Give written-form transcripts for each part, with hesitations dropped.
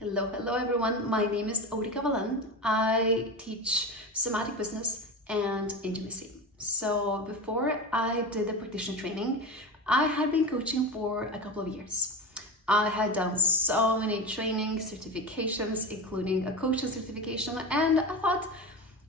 Hello everyone. My name is Aurika Valan. I teach somatic business and intimacy. So before I did the practitioner training, I had been coaching for a couple of years. I had done so many training certifications, including a coaching certification, and I thought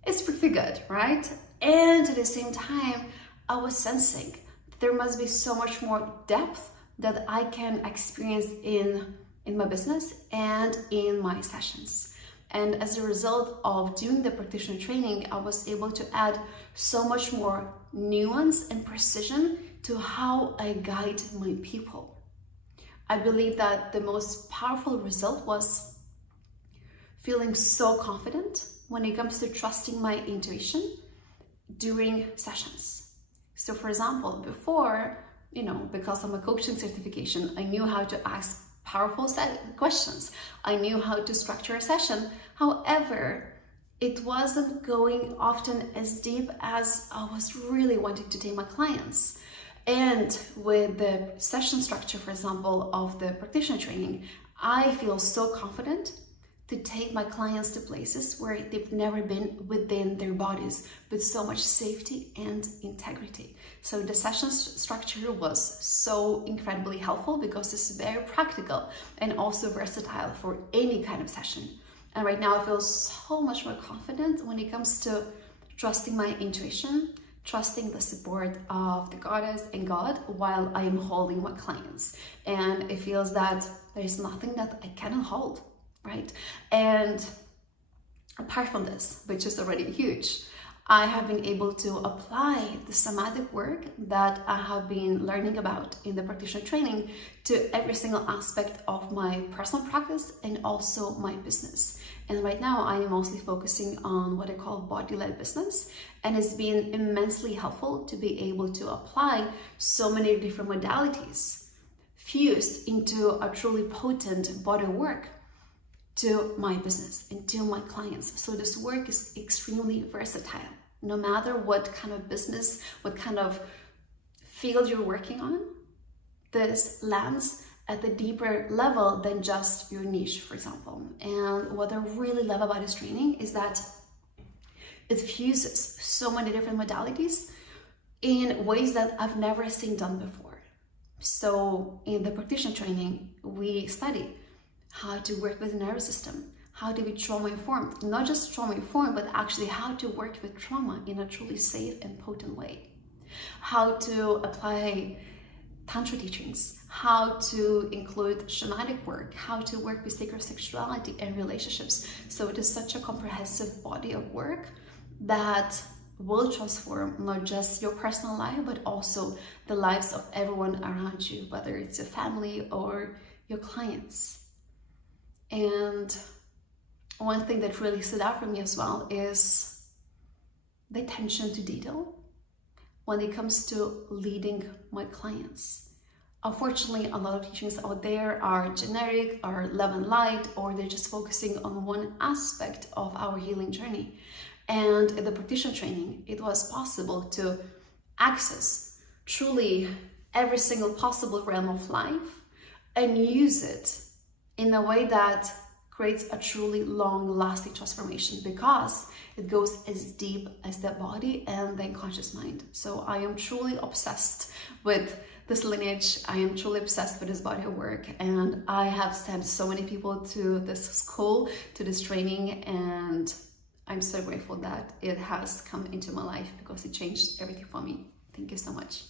it's pretty good, right? And at the same time, I was sensing there must be so much more depth that I can experience in my business and in my sessions. And as a result of doing the practitioner training, I was able to add so much more nuance and precision to how I guide my people. I believe that the most powerful result was feeling so confident when it comes to trusting my intuition during sessions. So for example, before, because of my coaching certification, I knew how to ask powerful questions. I knew how to structure a session. However, it wasn't going often as deep as I was really wanting to take my clients. And with the session structure, for example, of the practitioner training, I feel so confident to take my clients to places where they've never been within their bodies with so much safety and integrity. So the session structure was so incredibly helpful because it's very practical and also versatile for any kind of session. And right now I feel so much more confident when it comes to trusting my intuition, trusting the support of the goddess and God while I am holding my clients. And it feels that there's nothing that I cannot hold. Right? And apart from this, which is already huge, I have been able to apply the somatic work that I have been learning about in the practitioner training to every single aspect of my personal practice and also my business. And right now I am mostly focusing on what I call body-led business, and it's been immensely helpful to be able to apply so many different modalities fused into a truly potent body work to my business and to my clients. So this work is extremely versatile. No matter what kind of business, what kind of field you're working on, this lands at the deeper level than just your niche, for example. And what I really love about this training is that it fuses so many different modalities in ways that I've never seen done before. So in the practitioner training, we study how to work with the nervous system, how to be trauma-informed, not just trauma-informed, but actually how to work with trauma in a truly safe and potent way, how to apply tantra teachings, how to include shamanic work, how to work with sacred sexuality and relationships. So it is such a comprehensive body of work that will transform not just your personal life, but also the lives of everyone around you, whether it's your family or your clients. And one thing that really stood out for me as well is the attention to detail when it comes to leading my clients. Unfortunately, a lot of teachings out there are generic, are love and light, or they're just focusing on one aspect of our healing journey. And in the practitioner training, it was possible to access truly every single possible realm of life and use it in a way that creates a truly long-lasting transformation because it goes as deep as the body and the conscious mind. So I am truly obsessed with this lineage. I am truly obsessed with this body of work, and I have sent so many people to this school, to this training, and I'm so grateful that it has come into my life because it changed everything for me. Thank you so much.